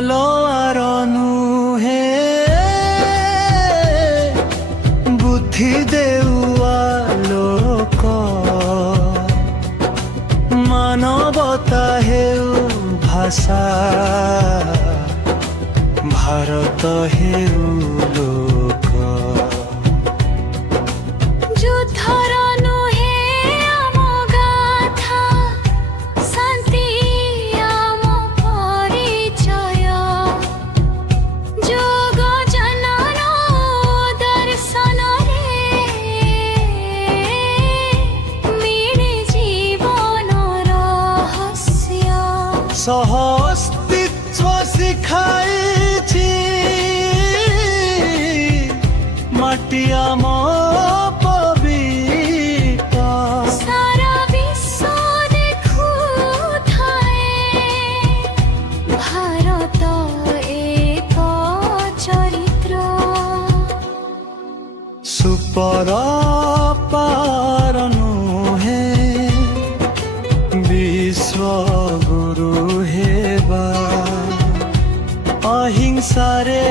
তলোয়ার নুহে বুদ্ধি দেউয়া লোক মানবতা হেউ ভাষা ভারত হেউ লোক যুদ্ধর নুহে আম গাথা শান্তি আম পরিচয় যোগ জনন দর্শনরে মিଳେ জীবন রহস্য সহ অস্তিত্ব শিখাইছি মাটি আম পবিত্র সারা বিশ্ব দেখুথায়ে ভারত এক চরিত্র সুপর পার নুহে বিশ্ব গুরু হেবা অহিংসারে